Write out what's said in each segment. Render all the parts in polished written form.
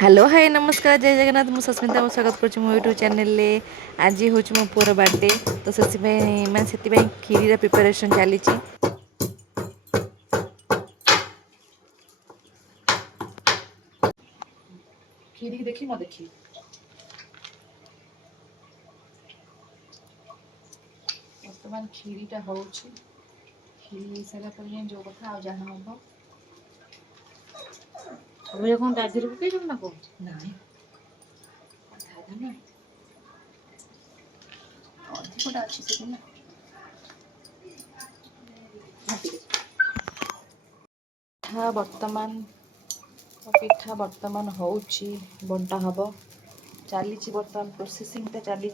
Hello hi नमस्कार जय जगन्नाथ मु सस्मिता मु स्वागत कर यूट्यूब चैनल आज हूँ मो पुअर बर्थडे तो से मैं खीर प्रिपरेशन चली खीर देखी म देखी बर्तमान खीरीटा हो खीरी हो सारा पर जो कथा आ जहाँ हम अब कौन गाजर पकई ना कौन नहीं अधिकटा अच्छी से ना पिठा बर्तमान हो बंटा हम चली बर्तमान प्रोसेसिंग चली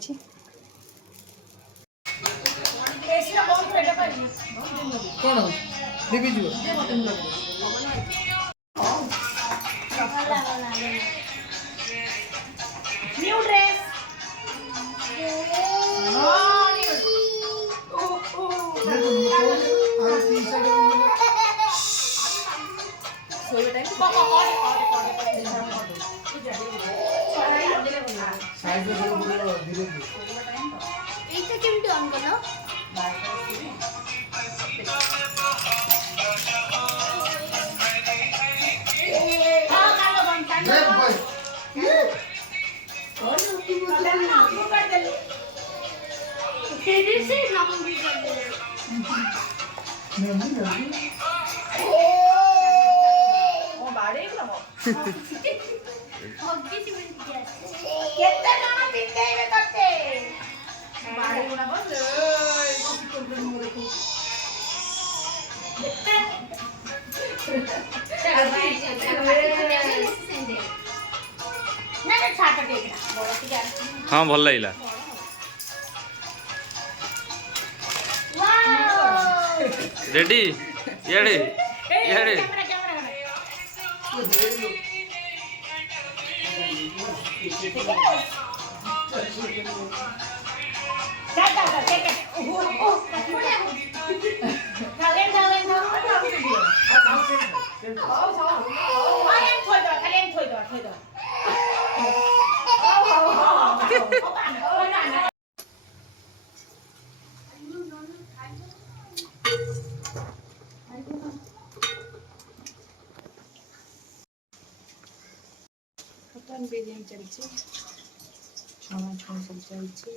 न्यू ड्रेस এইটা কেমনে অন করো हाँ भल लगे रेडी इे इे बिरयानी चलती छुआ छुआ सब चलती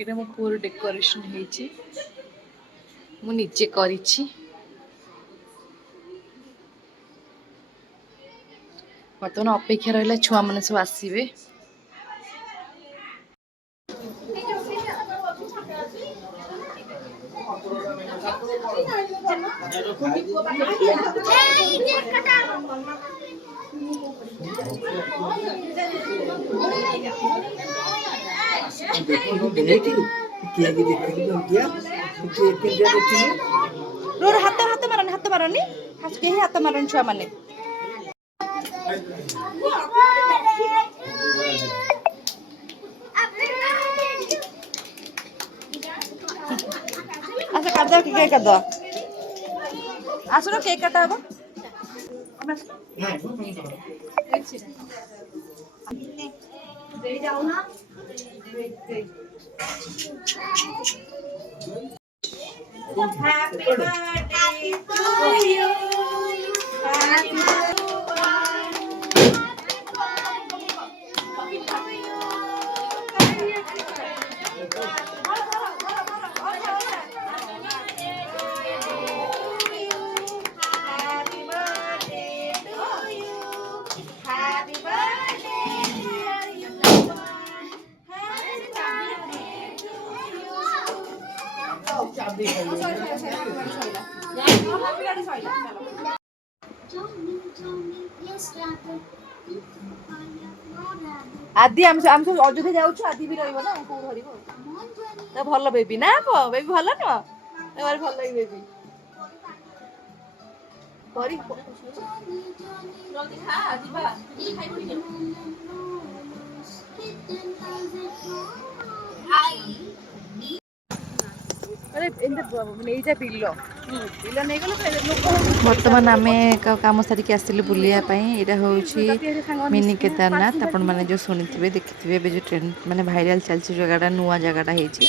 এটা মো পুরো ডেকোরেশন ହେଇଛି ମୁଁ ନିଜେ କରିଛି ବର୍ତ୍ତମାନ ଅପେକ୍ଷା ରହିଲା ଛୁଆ ମାନେ ସବୁ ଆସିବେ हाथ मारनी कहीं हाथ मारन छुआ मैंने अच्छा कर दो केक कर दो आसो केक काटा हम Happy birthday to you. Happy birthday to you. ଆଦି ଆମେ ସବୁ ଅଯୋଧ୍ୟା ଯାଉଛୁ ଆଦି ବି ରହିବ ନା କୋଉ ଧରିବ ତ ଭଲ ବେବି ନା ବେବି ଭଲ ନୁହଁ ଭାରି ଭଲ ଲାଗି ବେବି କରି ଜଲ୍ଦି ଖା ଯିବା ବର୍ତ୍ତମାନ ଆମେ କାମ ସାରିକି ଆସିଲୁ ବୁଲିବା ପାଇଁ ଏଇଟା ହେଉଛି ମିନି କେଦାରନାଥ ଆପଣମାନେ ଯେଉଁ ଶୁଣିଥିବେ ଦେଖିଥିବେ ଏବେ ଯେଉଁ ଟ୍ରେଣ୍ଡ ମାନେ ଭାଇରାଲ ଚାଲିଛି ଜାଗାଟା ନୂଆ ଜାଗାଟା ହେଇଛି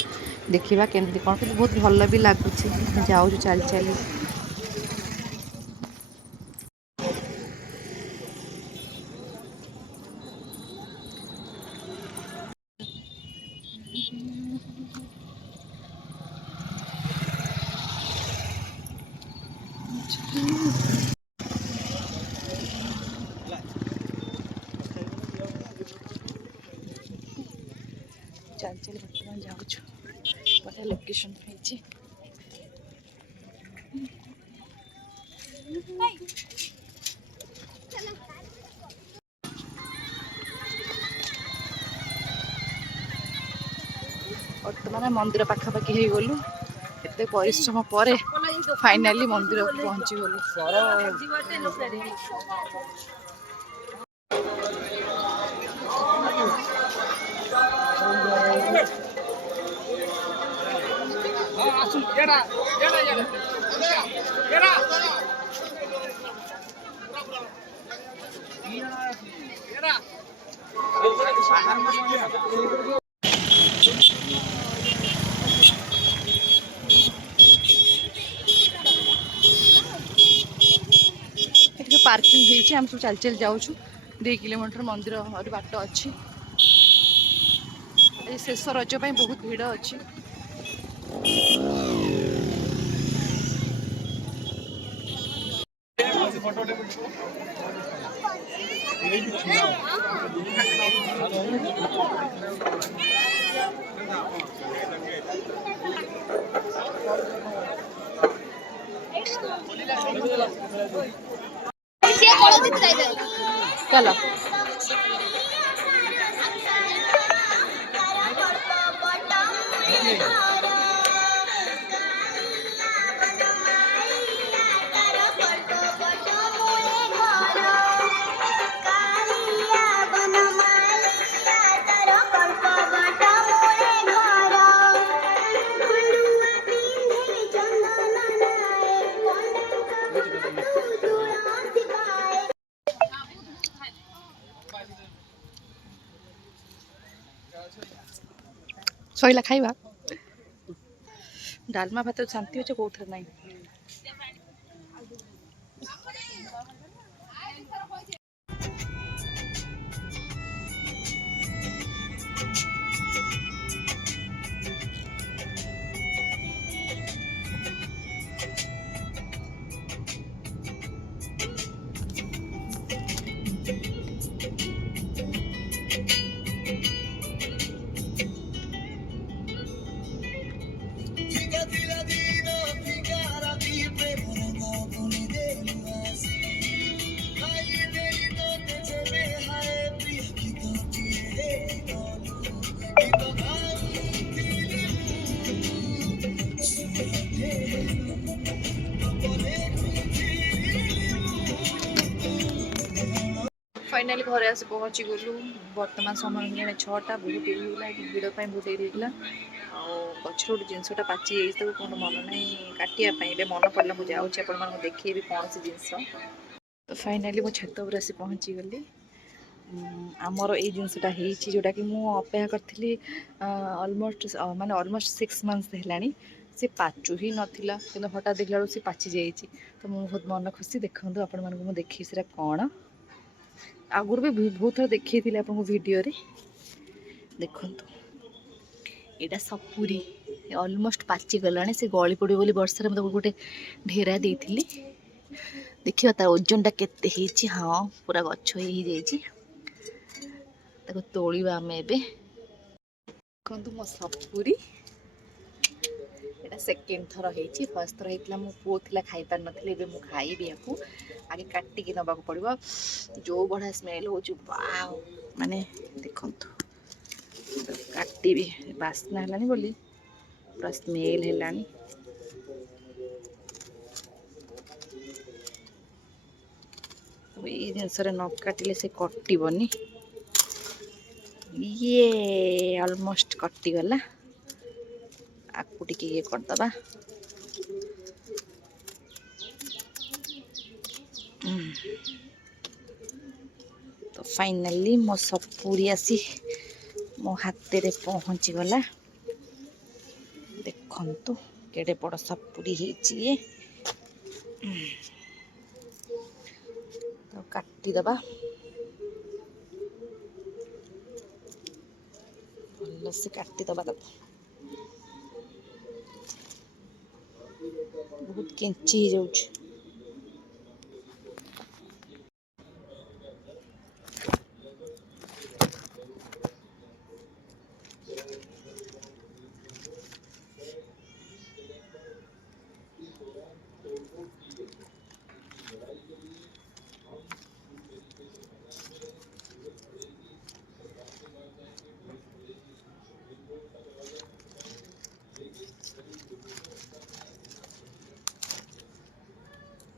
ଦେଖିବା କେମିତି କ'ଣ କିନ୍ତୁ ବହୁତ ଭଲ ବି ଲାଗୁଛି ଯାଉଛୁ ଚାଲି ଚାଲି ଚାଲି ଚାଲି ବର୍ତ୍ତମାନ ଯାଉଛୁ ବଢ଼ିଆ ଲୋକେସନ୍ ହେଇଛି ବର୍ତ୍ତମାନ ମନ୍ଦିର ପାଖାପାଖି ହେଇଗଲୁ ଏତେ ପରିଶ୍ରମ ପରେ ଫାଇନାଲି ମନ୍ଦିର ପହଞ୍ଚିଗଲୁ ଏଠି ପାର୍କିଂ ହେଇଛି ଆମେ ସବୁ ଚାଲି ଚାଲି ଯାଉଛୁ 2 କିଲୋମିଟର ମନ୍ଦିର ଆହୁରି ବାଟ ଅଛି ଆଜି ଶେଷ ରଜ ପାଇଁ ବହୁତ ଭିଡ଼ ଅଛି चलो ଶଇଲା ଖାଇବା ଡାଲମା ଭାତ ଶାନ୍ତି ଅଛି କୋଉଥିରେ ନାହିଁ फाइनाली घरे आसी पहुँची गलु बर्तमान समय है 6टा बहुत डेरी होगा भिड़ बहुत डेरी होगा गचर गोटे जिनसटा पाची जाइए कौन मन ना काटापी मन पड़ा मुझे जाऊँगी देखी कौन से जिनस तो फाइनाली मो छत उपर आसी पहुँची गली आमर ये जिनसटा जोटा कि मुझे अपेक्षा करी अलमोस्ट माने अलमोस्ट 6 मंथ्स है सी पाचु ही नाला कि हठात देखला सी पाची जाइए तो मुझे बहुत मन खुशी देखूँ आपण मैं देखी से कौन आगुर भी बहुत थर देखी थी आपको वीडियो रे देखो यहाँ सपुरी अलमोस्ट पाची गला से गली पड़े बोली वर्षा मतलब गोटे ढेरा देती देखिए तार ओजनटा केते हाँ पूरा गछ हो तोड़ा आम ए देखो मो सपुरी एटा सेकेंड थर होइछि फर्स्ट थर हेतला मो पुओ थिला खाइ पार नथिले बे मु खाइबि याकू आगे काटिकी नबाक पड़िबो जो बड़ा स्मेल हो वाओ माने देखंतु काटिबि बास्ना हलानी बोली पूरा स्मेल हेलानी ये जिनस न काटिले से कटिबनी ये ऑलमोस्ट कटि गला आपको टिके ये करदबा तो फाइनली मो सपूरी आसी मो हाथ रे पहुँची गला देखंतु केड़े बड़ सपूरी हेची ये तो काटी दबा भल से काटी दबा तब बहुत केंची हो जाउछ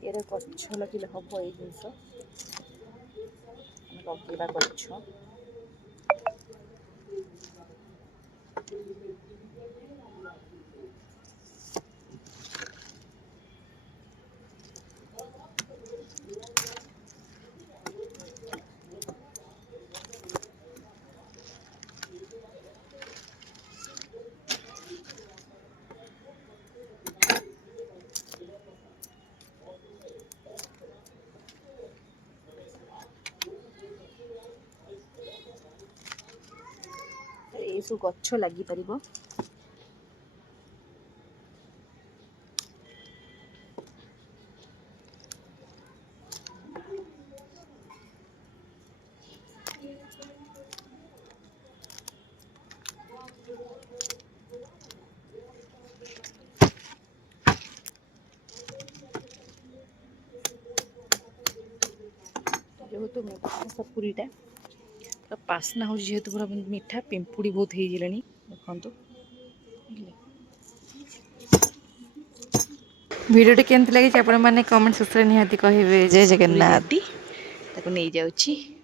ये गच्छ लगे हम ये जिनस लगे गच्छ ये सब गच्छ लगी परिबो जेहेतु मीठा सपूरीटा पूरा पासना हो जेहेतु पूरा मीठा पिंपुड़ी बहुत हो गलानी देखो वीडियो केमती लगी आपण मैंने कमेंट सेक्शन निहाती कहे जय जगन्नाथ नहीं जाऊँ